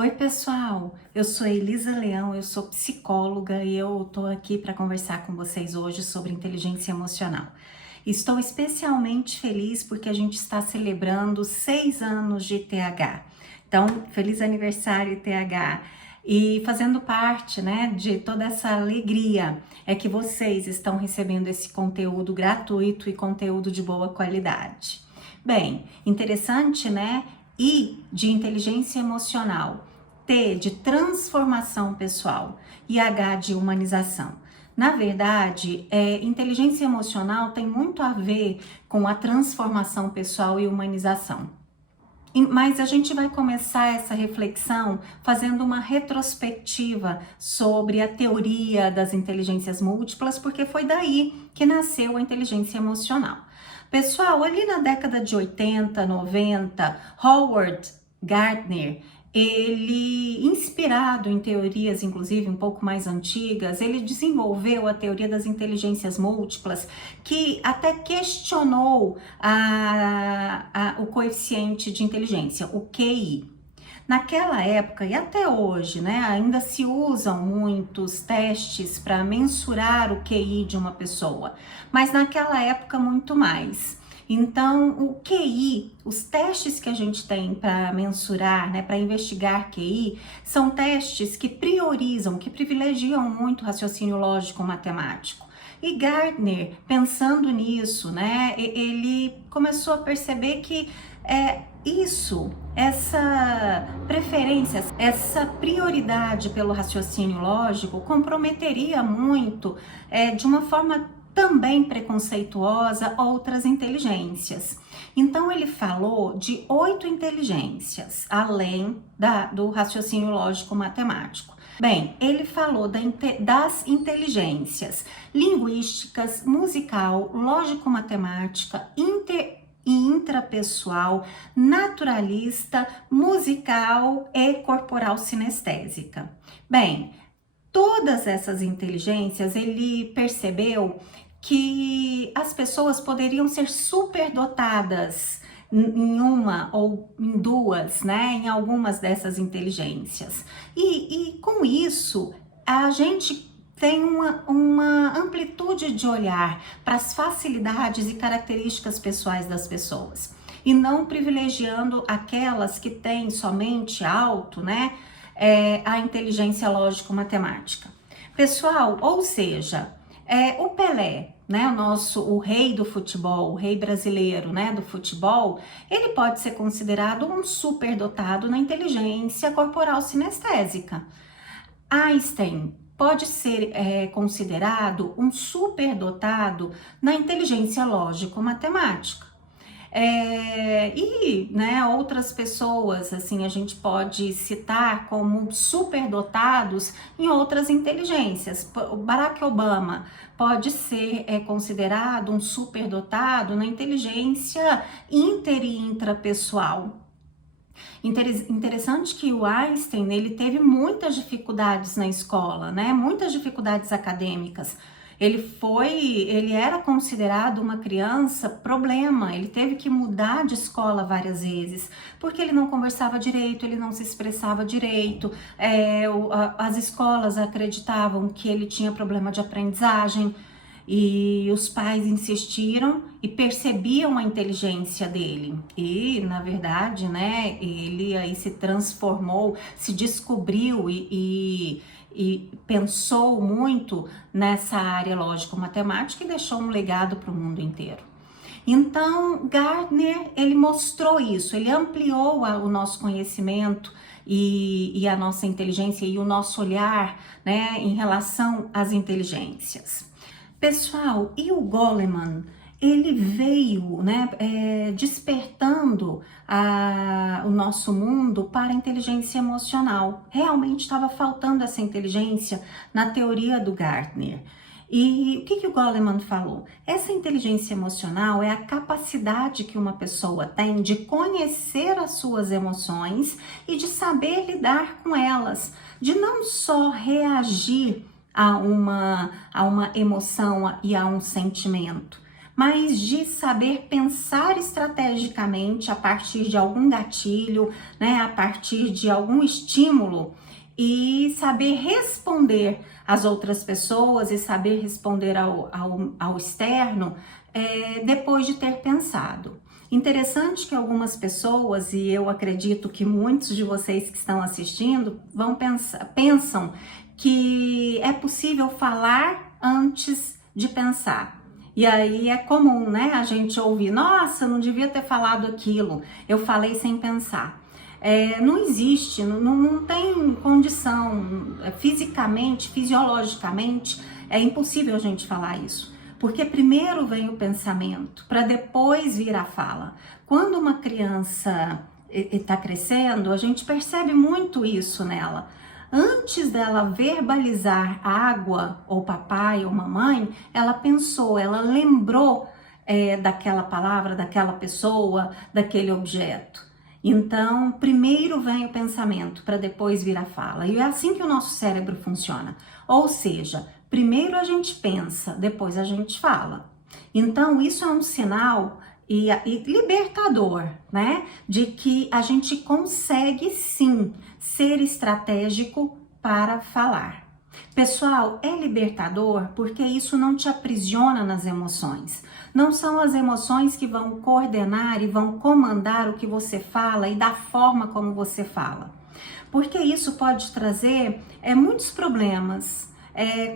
Oi, pessoal! Eu sou Elisa Leão, eu sou psicóloga e eu tô aqui para conversar com vocês hoje sobre inteligência emocional. Estou especialmente feliz porque a gente está celebrando 6 anos de TH. Então, feliz aniversário, TH! E fazendo parte, né, de toda essa alegria é que vocês estão recebendo esse conteúdo gratuito e conteúdo de boa qualidade. Bem, interessante, né? I de inteligência emocional, T de transformação pessoal e H de humanização. Na verdade, inteligência emocional tem muito a ver com a transformação pessoal e humanização. Mas a gente vai começar essa reflexão fazendo uma retrospectiva sobre a teoria das inteligências múltiplas, porque foi daí que nasceu a inteligência emocional. Pessoal, ali na década de 80, 90, Howard Gardner, ele, inspirado em teorias, inclusive um pouco mais antigas, ele desenvolveu a teoria das inteligências múltiplas, que até questionou o coeficiente de inteligência, o QI. Naquela época e até hoje, né, ainda se usam muitos testes para mensurar o QI de uma pessoa, mas naquela época muito mais. Então, o QI, os testes que a gente tem para mensurar, né, para investigar QI, são testes que priorizam, que privilegiam muito o raciocínio lógico matemático. E Gardner, pensando nisso, né, ele começou a perceber que essa preferência, essa prioridade pelo raciocínio lógico comprometeria muito, de uma forma também preconceituosa, outras inteligências. Então ele falou de 8 inteligências, além do raciocínio lógico matemático. Bem, ele falou das inteligências linguísticas, musical, lógico-matemática, e intrapessoal, naturalista, musical e corporal sinestésica. Bem, todas essas inteligências ele percebeu que as pessoas poderiam ser superdotadas em uma ou em duas, né, em algumas dessas inteligências. E com isso, a gente tem uma amplitude de olhar para as facilidades e características pessoais das pessoas, e não privilegiando aquelas que têm somente alto, né, a inteligência lógico-matemática. Pessoal, ou seja, o Pelé, né, o rei do futebol, o rei brasileiro, né, do futebol, ele pode ser considerado um superdotado na inteligência corporal sinestésica. Einstein pode ser considerado um superdotado na inteligência lógico-matemática. Né, outras pessoas, assim, a gente pode citar como superdotados em outras inteligências. O Barack Obama pode ser considerado um superdotado na inteligência inter e intrapessoal. Interessante que o Einstein, ele teve muitas dificuldades na escola, né? Muitas dificuldades acadêmicas. Ele era considerado uma criança problema, ele teve que mudar de escola várias vezes, porque ele não conversava direito, ele não se expressava direito, as escolas acreditavam que ele tinha problema de aprendizagem, e os pais insistiram e percebiam a inteligência dele. E, na verdade, né, ele aí se transformou, se descobriu e pensou muito nessa área lógico-matemática e deixou um legado para o mundo inteiro. Então, Gardner, ele mostrou isso, ele ampliou o nosso conhecimento e a nossa inteligência e o nosso olhar, né, em relação às inteligências. Pessoal, e o Goleman, ele veio, né, despertando o nosso mundo para a inteligência emocional. Realmente estava faltando essa inteligência na teoria do Gardner. E o que o Goleman falou? Essa inteligência emocional é a capacidade que uma pessoa tem de conhecer as suas emoções e de saber lidar com elas, de não só reagir a uma emoção e a um sentimento, mas de saber pensar estrategicamente a partir de algum gatilho, né, a partir de algum estímulo e saber responder às outras pessoas e saber responder ao externo depois de ter pensado. Interessante que algumas pessoas, e eu acredito que muitos de vocês que estão assistindo pensam que é possível falar antes de pensar. E aí é comum, né, a gente ouvir, nossa, não devia ter falado aquilo, eu falei sem pensar. Não existe, não tem condição, fisicamente, fisiologicamente, é impossível a gente falar isso. Porque primeiro vem o pensamento, para depois vir a fala. Quando uma criança está crescendo, a gente percebe muito isso nela. Antes dela verbalizar água, ou papai, ou mamãe, ela pensou, ela lembrou daquela palavra, daquela pessoa, daquele objeto. Então, primeiro vem o pensamento, para depois vir a fala. E é assim que o nosso cérebro funciona. Ou seja, primeiro a gente pensa, depois a gente fala. Então, isso é um sinal e libertador, né? De que a gente consegue sim ser estratégico para falar. Pessoal, é libertador porque isso não te aprisiona nas emoções. Não são as emoções que vão coordenar e vão comandar o que você fala e da forma como você fala. Porque isso pode trazer muitos problemas.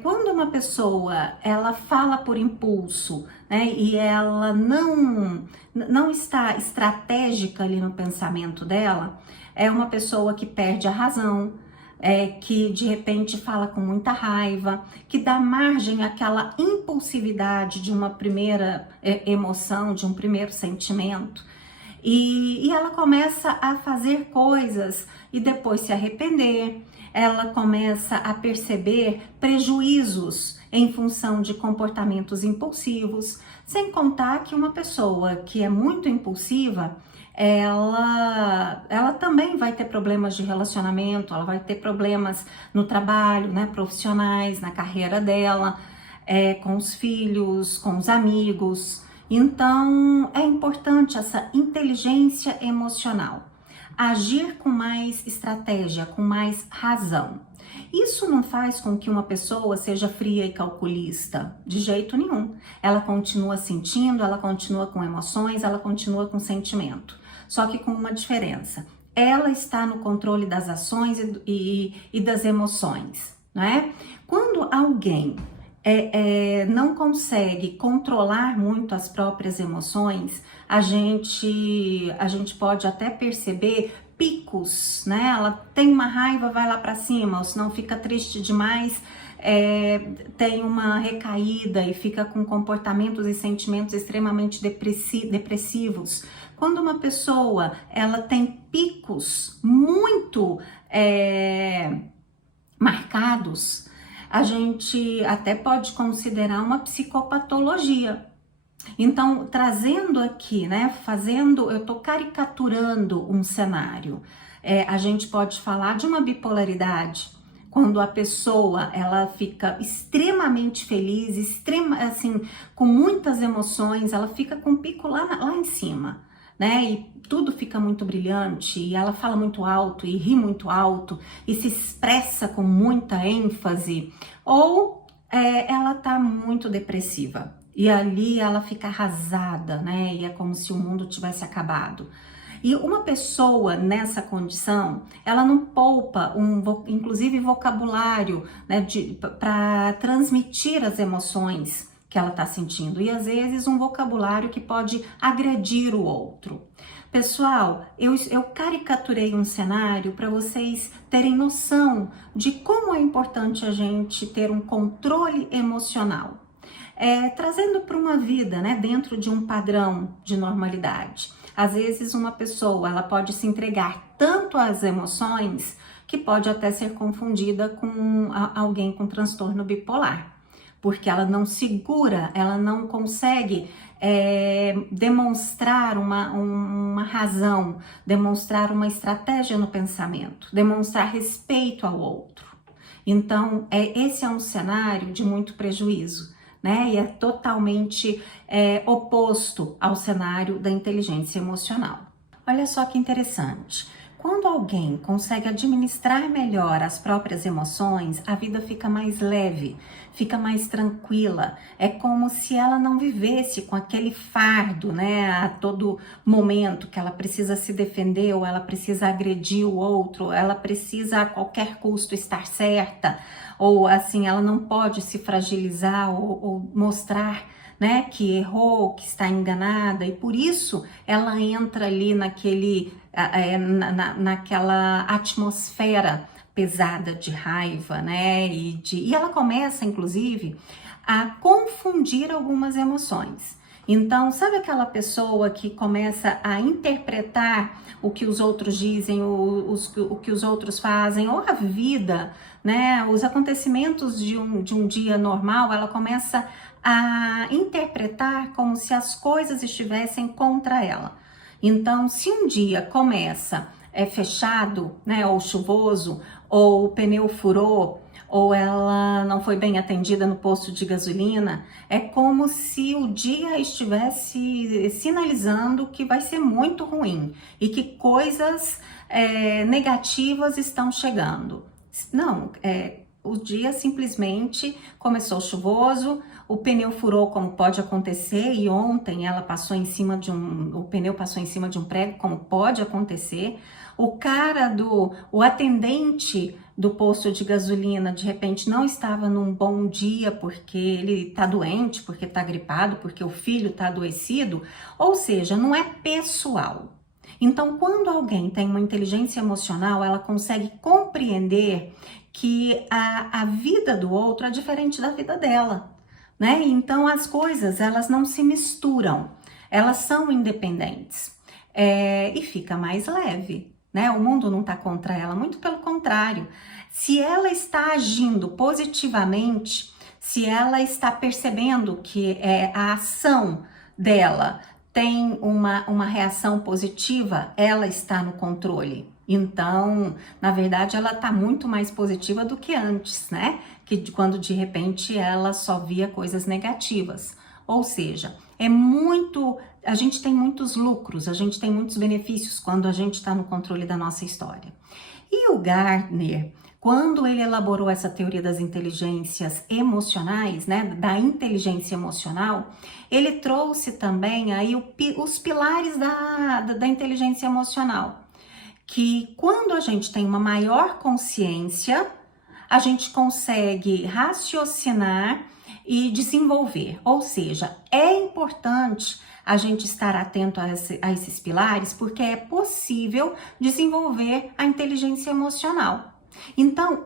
Quando uma pessoa ela fala por impulso, né, e ela não está estratégica ali no pensamento dela, é uma pessoa que perde a razão, que de repente fala com muita raiva, que dá margem àquela impulsividade de uma primeira emoção, de um primeiro sentimento. E ela começa a fazer coisas e depois se arrepender, ela começa a perceber prejuízos em função de comportamentos impulsivos, sem contar que uma pessoa que é muito impulsiva, ela também vai ter problemas de relacionamento, ela vai ter problemas no trabalho, né, profissionais, na carreira dela, com os filhos, com os amigos. Então, é importante essa inteligência emocional. Agir com mais estratégia, com mais razão. Isso não faz com que uma pessoa seja fria e calculista, de jeito nenhum. Ela continua sentindo, ela continua com emoções, ela continua com sentimento. Só que com uma diferença. Ela está no controle das ações e das emoções, não é? Quando alguém não consegue controlar muito as próprias emoções, a gente pode até perceber picos, né? Ela tem uma raiva, vai lá para cima, ou se não fica triste demais, tem uma recaída e fica com comportamentos e sentimentos extremamente depressivos. Quando uma pessoa ela tem picos muito marcados, a gente até pode considerar uma psicopatologia. Então, trazendo aqui, né, eu tô caricaturando um cenário. A gente pode falar de uma bipolaridade, quando a pessoa, ela fica extremamente feliz, assim, com muitas emoções, ela fica com o pico lá em cima, né, e tudo fica muito brilhante, e ela fala muito alto, e ri muito alto, e se expressa com muita ênfase, ou ela tá muito depressiva, e ali ela fica arrasada, né, e é como se o mundo tivesse acabado. E uma pessoa nessa condição, ela não poupa inclusive vocabulário, né, para transmitir as emoções que ela está sentindo, e às vezes um vocabulário que pode agredir o outro. Pessoal, eu caricaturei um cenário para vocês terem noção de como é importante a gente ter um controle emocional. Trazendo para uma vida, né, dentro de um padrão de normalidade. Às vezes uma pessoa ela pode se entregar tanto às emoções que pode até ser confundida com alguém com transtorno bipolar. Porque ela não segura, ela não consegue demonstrar uma razão, demonstrar uma estratégia no pensamento, demonstrar respeito ao outro. Então, esse é um cenário de muito prejuízo, né? E é totalmente oposto ao cenário da inteligência emocional. Olha só que interessante. Quando alguém consegue administrar melhor as próprias emoções, a vida fica mais leve, fica mais tranquila. É como se ela não vivesse com aquele fardo, né, a todo momento, que ela precisa se defender, ou ela precisa agredir o outro, ela precisa a qualquer custo estar certa, ou assim, ela não pode se fragilizar ou mostrar, né, que errou, que está enganada, e por isso ela entra ali naquela atmosfera pesada de raiva, né, e ela começa, inclusive, a confundir algumas emoções. Então, sabe aquela pessoa que começa a interpretar o que os outros dizem, o que os outros fazem, ou a vida, né, os acontecimentos de um dia normal, ela começa a interpretar como se as coisas estivessem contra ela. Então, se um dia começa fechado, né, ou chuvoso, ou o pneu furou, ou ela não foi bem atendida no posto de gasolina, é como se o dia estivesse sinalizando que vai ser muito ruim e que coisas negativas estão chegando. Não, o dia simplesmente começou chuvoso, o pneu furou, como pode acontecer, e ontem ela passou em cima o pneu passou em cima de um prego, como pode acontecer. O atendente do posto de gasolina, de repente não estava num bom dia porque ele tá doente, porque tá gripado, porque o filho tá adoecido, ou seja, não é pessoal. Então, quando alguém tem uma inteligência emocional, ela consegue compreender que a vida do outro é diferente da vida dela, né? Então, as coisas, elas não se misturam, elas são independentes, e fica mais leve, né? O mundo não está contra ela, muito pelo contrário. Se ela está agindo positivamente, se ela está percebendo que a ação dela tem uma reação positiva, ela está no controle. Então, na verdade, ela está muito mais positiva do que antes, né? Quando de repente ela só via coisas negativas. Ou seja, a gente tem muitos lucros, a gente tem muitos benefícios quando a gente está no controle da nossa história. E o Gardner, quando ele elaborou essa teoria das inteligências emocionais, né, da inteligência emocional, ele trouxe também aí os pilares da inteligência emocional, que quando a gente tem uma maior consciência, a gente consegue raciocinar e desenvolver. Ou seja, é importante a gente estar atento a esses pilares, porque é possível desenvolver a inteligência emocional. Então,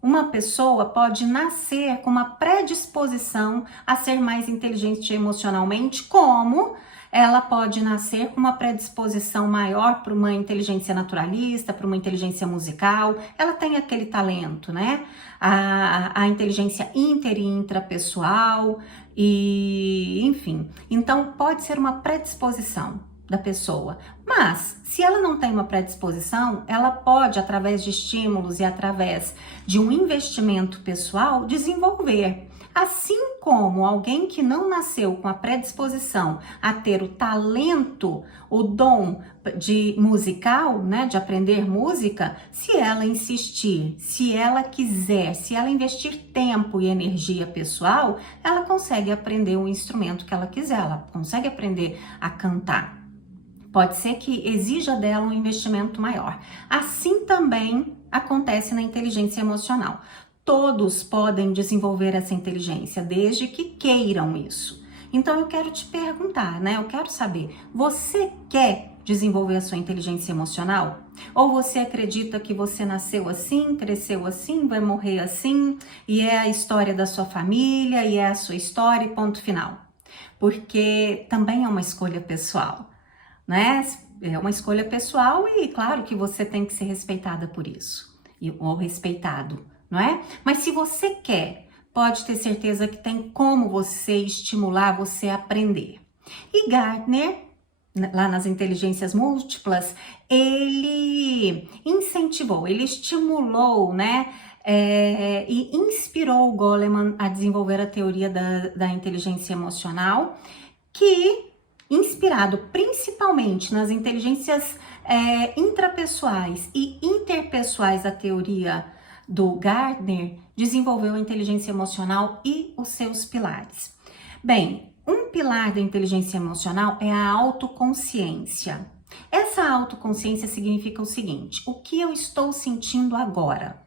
uma pessoa pode nascer com uma predisposição a ser mais inteligente emocionalmente, como ela pode nascer com uma predisposição maior para uma inteligência naturalista, para uma inteligência musical. Ela tem aquele talento, né? A inteligência inter e intrapessoal, e enfim. Então, pode ser uma predisposição da pessoa. Mas, se ela não tem uma predisposição, ela pode, através de estímulos e através de um investimento pessoal, desenvolver. Assim como alguém que não nasceu com a predisposição a ter o talento, o dom de musical, né, de aprender música, se ela insistir, se ela quiser, se ela investir tempo e energia pessoal, ela consegue aprender o instrumento que ela quiser, ela consegue aprender a cantar. Pode ser que exija dela um investimento maior. Assim também acontece na inteligência emocional. Todos podem desenvolver essa inteligência, desde que queiram isso. Então eu quero te perguntar, né? Eu quero saber, você quer desenvolver a sua inteligência emocional? Ou você acredita que você nasceu assim, cresceu assim, vai morrer assim, e é a história da sua família, e é a sua história, e ponto final? Porque também é uma escolha pessoal, né? É uma escolha pessoal e claro que você tem que ser respeitada por isso, ou respeitado, não é? Mas se você quer, pode ter certeza que tem como você estimular você a aprender. E Gardner, lá nas inteligências múltiplas, ele incentivou, ele estimulou, né, e inspirou o Goleman a desenvolver a teoria da inteligência emocional, que, inspirado principalmente nas inteligências intrapessoais e interpessoais da teoria do Gardner, desenvolveu a inteligência emocional e os seus pilares. Bem, um pilar da inteligência emocional é a autoconsciência. Essa autoconsciência significa o seguinte: o que eu estou sentindo agora?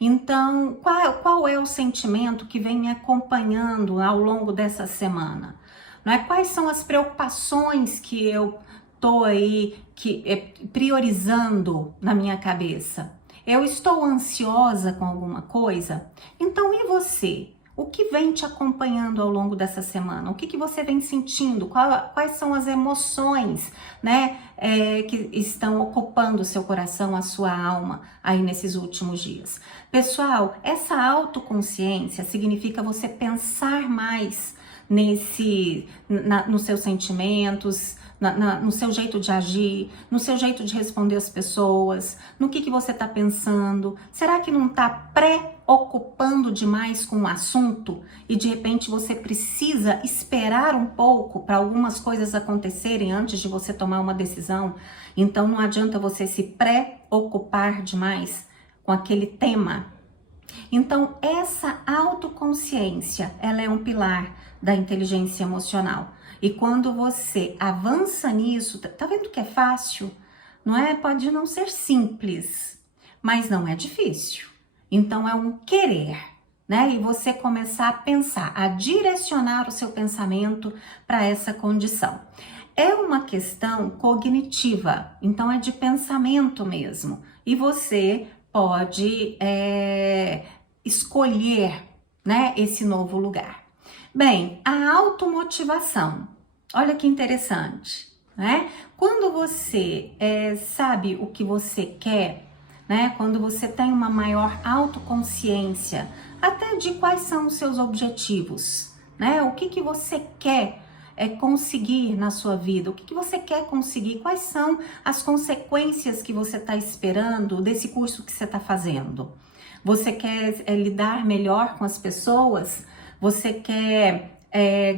Então, qual é o sentimento que vem me acompanhando ao longo dessa semana? Não é? Quais são as preocupações que eu estou aí priorizando na minha cabeça? Eu estou ansiosa com alguma coisa? Então, e você? O que vem te acompanhando ao longo dessa semana? O que você vem sentindo? Quais são as emoções, né, que estão ocupando o seu coração, a sua alma aí nesses últimos dias? Pessoal, essa autoconsciência significa você pensar mais nos seus sentimentos, no seu jeito de agir, no seu jeito de responder às pessoas, no que você está pensando. Será que não está preocupando demais com o assunto e de repente você precisa esperar um pouco para algumas coisas acontecerem antes de você tomar uma decisão? Então não adianta você se preocupar demais com aquele tema. Então essa autoconsciência, ela é um pilar da inteligência emocional. E quando você avança nisso, tá vendo que é fácil? Não é? Pode não ser simples, mas não é difícil. Então é um querer, né? E você começar a pensar, a direcionar o seu pensamento para essa condição. É uma questão cognitiva, então é de pensamento mesmo. E você pode escolher, né, esse novo lugar. Bem, a automotivação. Olha que interessante, né? Quando você sabe o que você quer, né? Quando você tem uma maior autoconsciência, até de quais são os seus objetivos, né? O que você quer conseguir na sua vida, o que você quer conseguir, quais são as consequências que você está esperando desse curso que você está fazendo. Você quer lidar melhor com as pessoas? Você quer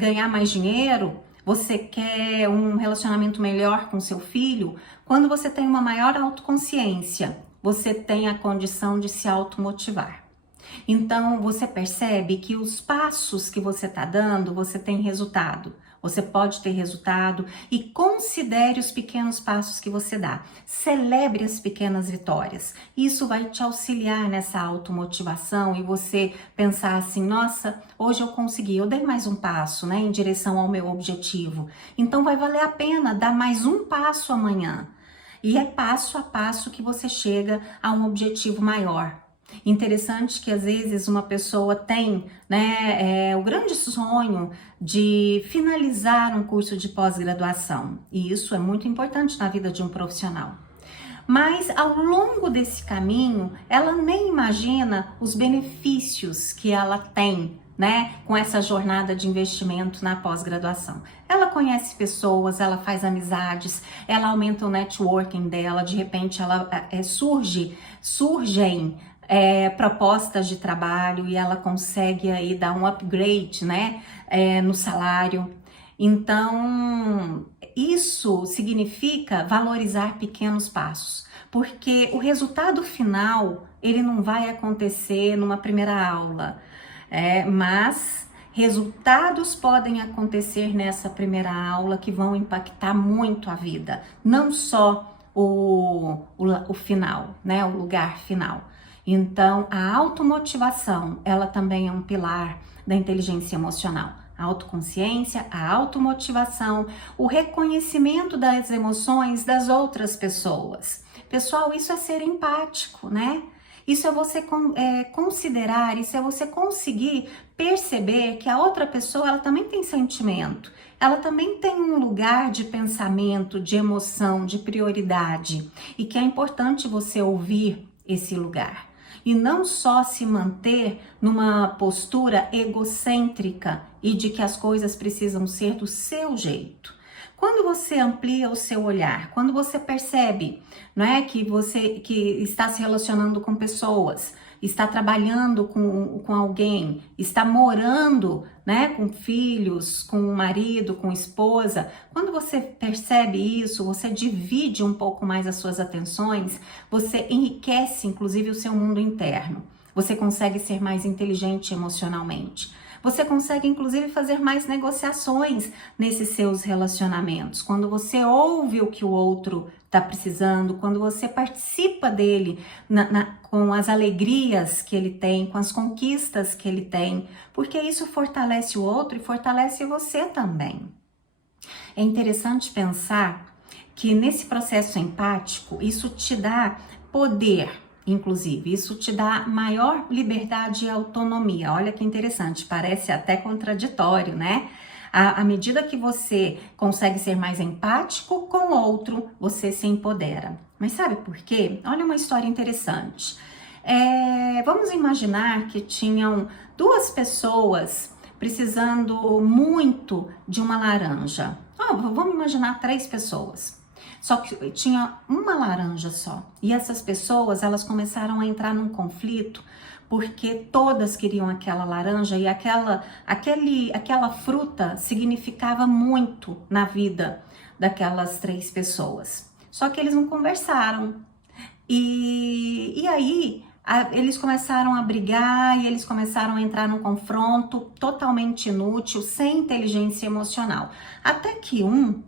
ganhar mais dinheiro? Você quer um relacionamento melhor com seu filho? Quando você tem uma maior autoconsciência, você tem a condição de se automotivar. Então, você percebe que os passos que você está dando, você tem resultado. Você pode ter resultado e considere os pequenos passos que você dá. Celebre as pequenas vitórias. Isso vai te auxiliar nessa automotivação e você pensar assim, nossa, hoje eu consegui, eu dei mais um passo, né, em direção ao meu objetivo. Então vai valer a pena dar mais um passo amanhã. E é passo a passo que você chega a um objetivo maior. Interessante que às vezes uma pessoa tem, né, o grande sonho de finalizar um curso de pós-graduação, e isso é muito importante na vida de um profissional. Mas ao longo desse caminho, ela nem imagina os benefícios que ela tem, né, com essa jornada de investimento na pós-graduação. Ela conhece pessoas, ela faz amizades, ela aumenta o networking dela, de repente ela surgem propostas de trabalho e ela consegue aí dar um upgrade, né, no salário. Então, isso significa valorizar pequenos passos, porque o resultado final, ele não vai acontecer numa primeira aula, mas resultados podem acontecer nessa primeira aula que vão impactar muito a vida, não só o final, né, o lugar final. Então, a automotivação, ela também é um pilar da inteligência emocional. A autoconsciência, a automotivação, o reconhecimento das emoções das outras pessoas. Pessoal, isso é ser empático, né? Isso é você considerar, isso é você conseguir perceber que a outra pessoa, ela também tem sentimento. Ela também tem um lugar de pensamento, de emoção, de prioridade. E que é importante você ouvir esse lugar. E não só se manter numa postura egocêntrica e de que as coisas precisam ser do seu jeito. Quando você amplia o seu olhar, quando você percebe, não é, que você está se relacionando com pessoas está trabalhando com alguém, está morando, né, com filhos, com o marido, com esposa, quando você percebe isso, você divide um pouco mais as suas atenções, você enriquece inclusive o seu mundo interno. Você consegue ser mais inteligente emocionalmente. Você consegue, inclusive, fazer mais negociações nesses seus relacionamentos. Quando você ouve o que o outro está precisando, quando você participa dele com as alegrias que ele tem, com as conquistas que ele tem, porque isso fortalece o outro e fortalece você também. É interessante pensar que nesse processo empático, isso te dá poder. Inclusive, isso te dá maior liberdade e autonomia. Olha que interessante, parece até contraditório, né? À medida que você consegue ser mais empático com o outro, você se empodera. Mas sabe por quê? Olha uma história interessante. Vamos imaginar que tinham duas pessoas precisando muito de uma laranja. Vamos imaginar 3 pessoas. Só que tinha uma laranja só. E essas pessoas, elas começaram a entrar num conflito porque todas queriam aquela laranja e aquela fruta significava muito na vida daquelas 3 pessoas. Só que eles não conversaram. E aí eles começaram a brigar e eles começaram a entrar num confronto totalmente inútil, sem inteligência emocional. Até que um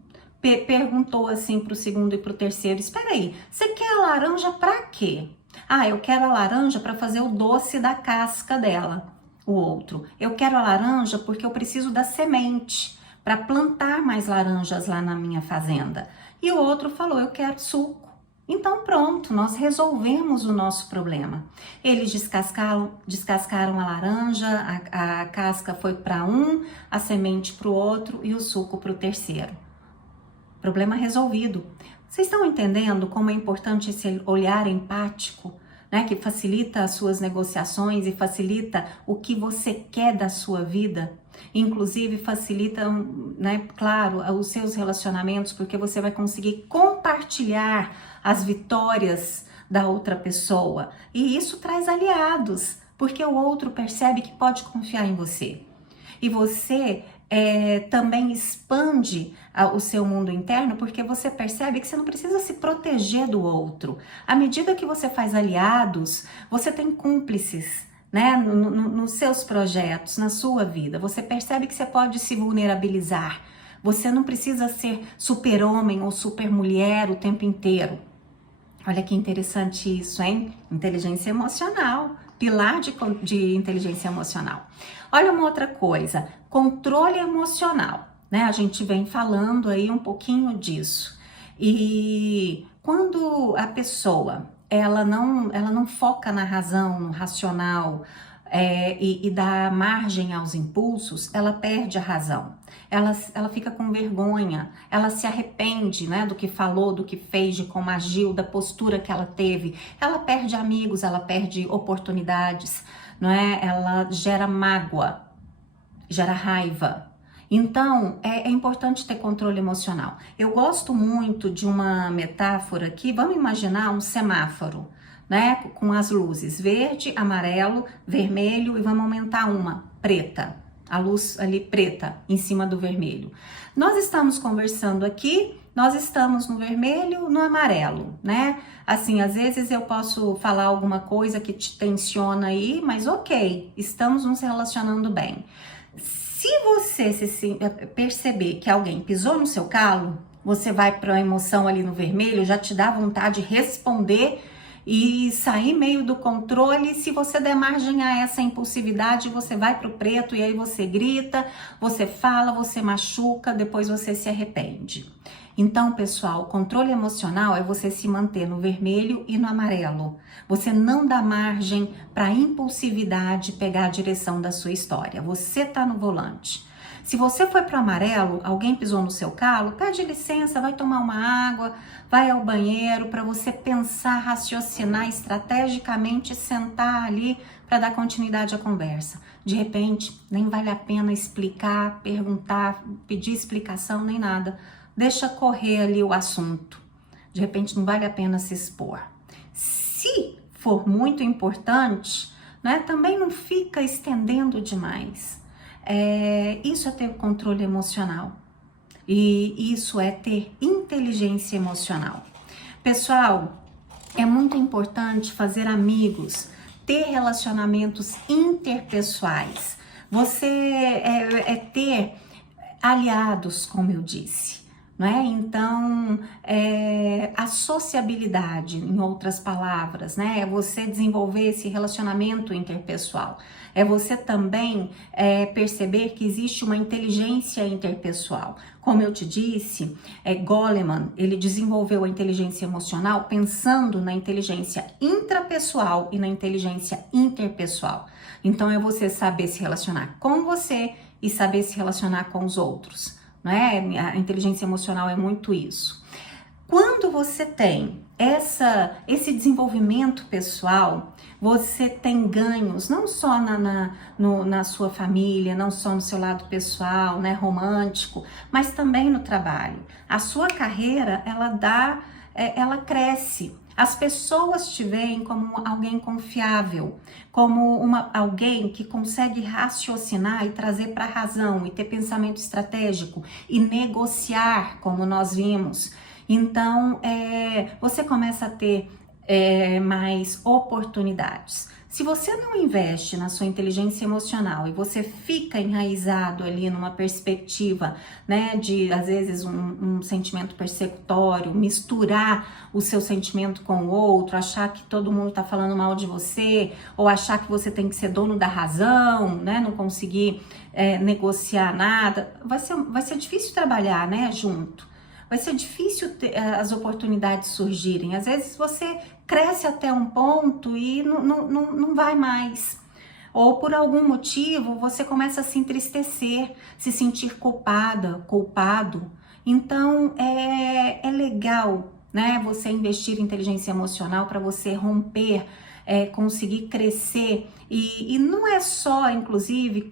perguntou assim para o segundo e para o terceiro: espera aí, você quer a laranja para quê? Eu quero a laranja para fazer o doce da casca dela. O outro: eu quero a laranja porque eu preciso da semente para plantar mais laranjas lá na minha fazenda. E o outro falou: eu quero suco. Então pronto, nós resolvemos o nosso problema. Eles descascaram a laranja, a casca foi para um, a semente para o outro e o suco para o terceiro. Problema resolvido. Vocês estão entendendo como é importante esse olhar empático, né, que facilita as suas negociações e facilita o que você quer da sua vida? Inclusive facilita, né, claro, os seus relacionamentos, porque você vai conseguir compartilhar as vitórias da outra pessoa. E isso traz aliados, porque o outro percebe que pode confiar em você. E você também expande o seu mundo interno, porque você percebe que você não precisa se proteger do outro. À medida que você faz aliados, você tem cúmplices, né, nos seus projetos, na sua vida. Você percebe que você pode se vulnerabilizar. Você não precisa ser super-homem ou super-mulher o tempo inteiro. Olha que interessante isso, hein? Inteligência emocional, pilar de inteligência emocional. Olha uma outra coisa, controle emocional, né? A gente vem falando aí um pouquinho disso. E quando a pessoa, ela não foca na razão, no racional, e dá margem aos impulsos, ela perde a razão. Ela fica com vergonha, ela se arrepende, né, do que falou, do que fez, de como agiu, da postura que ela teve. Ela perde amigos, ela perde oportunidades, não é? Ela gera mágoa, gera raiva. Então, é importante ter controle emocional. Eu gosto muito de uma metáfora aqui. Vamos imaginar um semáforo, né, com as luzes verde, amarelo, vermelho, e vamos aumentar uma, preta. A luz ali preta em cima do vermelho. Nós estamos conversando aqui, nós estamos no vermelho, no amarelo, né? Assim, às vezes eu posso falar alguma coisa que te tensiona aí, mas ok, estamos nos relacionando bem. Se você perceber que alguém pisou no seu calo, você vai para a emoção ali no vermelho, já te dá vontade de responder e sair meio do controle. Se você der margem a essa impulsividade, você vai pro preto e aí você grita, você fala, você machuca, depois você se arrepende. Então, pessoal, controle emocional é você se manter no vermelho e no amarelo. Você não dá margem para impulsividade pegar a direção da sua história. Você tá no volante. Se você foi para o amarelo, alguém pisou no seu calo, pede licença, vai tomar uma água, vai ao banheiro para você pensar, raciocinar estrategicamente, sentar ali para dar continuidade à conversa. De repente, nem vale a pena explicar, perguntar, pedir explicação, nem nada. Deixa correr ali o assunto. De repente, não vale a pena se expor. Se for muito importante, né, também não fica estendendo demais. Isso é ter controle emocional. E isso é ter inteligência emocional. Pessoal, é muito importante fazer amigos, ter relacionamentos interpessoais. Você ter aliados, como eu disse, não é? Então, a sociabilidade, em outras palavras, né? É você desenvolver esse relacionamento interpessoal. É você também perceber que existe uma inteligência interpessoal. Como eu te disse, Goleman, ele desenvolveu a inteligência emocional pensando na inteligência intrapessoal e na inteligência interpessoal. Então, é você saber se relacionar com você e saber se relacionar com os outros, não é? A inteligência emocional é muito isso. Quando você tem esse desenvolvimento pessoal, você tem ganhos não só na sua família, não só no seu lado pessoal, né, romântico, mas também no trabalho. A sua carreira, ela cresce. As pessoas te veem como alguém confiável, como alguém que consegue raciocinar e trazer para a razão e ter pensamento estratégico e negociar, como nós vimos. Então, você começa a ter mais oportunidades. Se você não investe na sua inteligência emocional e você fica enraizado ali numa perspectiva, né, de às vezes um sentimento persecutório, misturar o seu sentimento com o outro, achar que todo mundo tá falando mal de você, ou achar que você tem que ser dono da razão, né, não conseguir negociar nada, vai ser difícil trabalhar, né, junto. Vai ser difícil as oportunidades surgirem. Às vezes você cresce até um ponto e não vai mais. Ou por algum motivo você começa a se entristecer, se sentir culpado. Então é legal, né, você investir em inteligência emocional para você romper, conseguir crescer. E não é só, inclusive,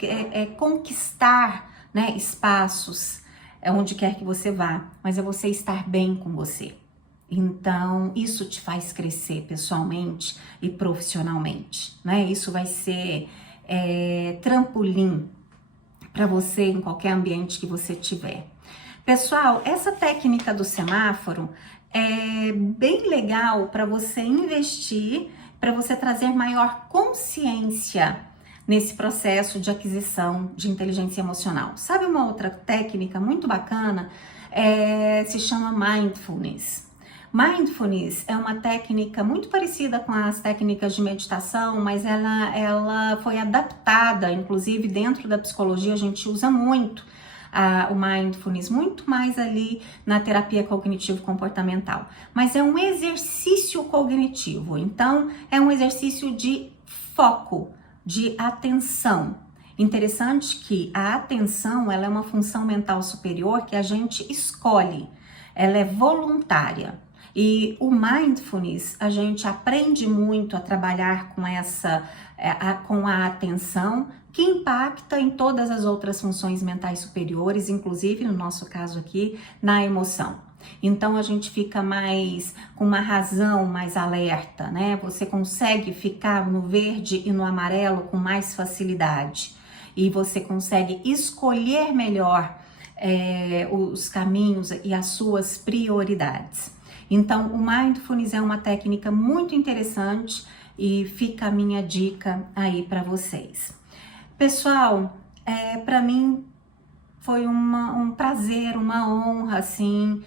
conquistar, né, espaços, onde quer que você vá, mas é você estar bem com você. Então, isso te faz crescer pessoalmente e profissionalmente, né? Isso vai ser trampolim para você em qualquer ambiente que você tiver. Pessoal, essa técnica do semáforo é bem legal para você investir, para você trazer maior consciência nesse processo de aquisição de inteligência emocional. Sabe uma outra técnica muito bacana? Se chama Mindfulness. Mindfulness é uma técnica muito parecida com as técnicas de meditação, mas ela foi adaptada, inclusive dentro da psicologia a gente usa muito o Mindfulness, muito mais ali na terapia cognitivo-comportamental. Mas é um exercício cognitivo, então é um exercício de foco, de atenção. Interessante que a atenção, ela é uma função mental superior que a gente escolhe, ela é voluntária. E o mindfulness, a gente aprende muito a trabalhar com a atenção, que impacta em todas as outras funções mentais superiores, inclusive no nosso caso aqui, na emoção. Então a gente fica mais com uma razão mais alerta, né? Você consegue ficar no verde e no amarelo com mais facilidade e você consegue escolher melhor os caminhos e as suas prioridades. Então o Mindfulness é uma técnica muito interessante e fica a minha dica aí para vocês. Pessoal, para mim foi um prazer, uma honra, assim,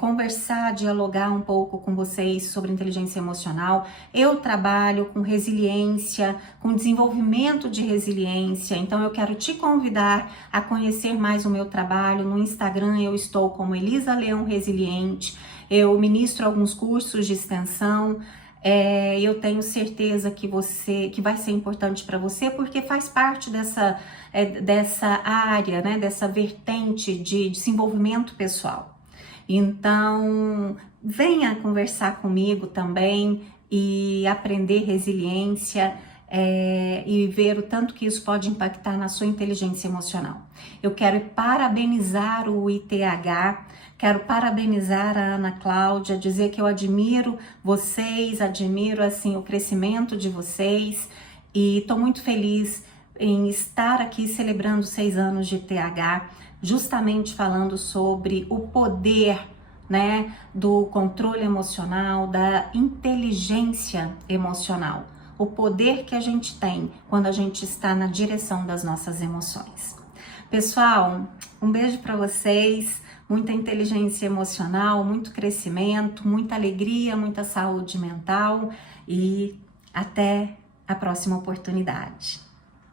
conversar, dialogar um pouco com vocês sobre inteligência emocional. Eu trabalho com resiliência, com desenvolvimento de resiliência, então eu quero te convidar a conhecer mais o meu trabalho. No Instagram eu estou como Elisa Leão Resiliente, eu ministro alguns cursos de extensão. Eu tenho certeza que vai ser importante para você, porque faz parte dessa área, né, dessa vertente de desenvolvimento pessoal. Então, venha conversar comigo também e aprender resiliência e ver o tanto que isso pode impactar na sua inteligência emocional. Eu quero parabenizar o ITH, Quero parabenizar a Ana Cláudia, dizer que eu admiro vocês, admiro assim o crescimento de vocês e estou muito feliz em estar aqui celebrando 6 anos de TH, justamente falando sobre o poder, né, do controle emocional, da inteligência emocional, o poder que a gente tem quando a gente está na direção das nossas emoções. Pessoal, um beijo para vocês, muita inteligência emocional, muito crescimento, muita alegria, muita saúde mental e até a próxima oportunidade.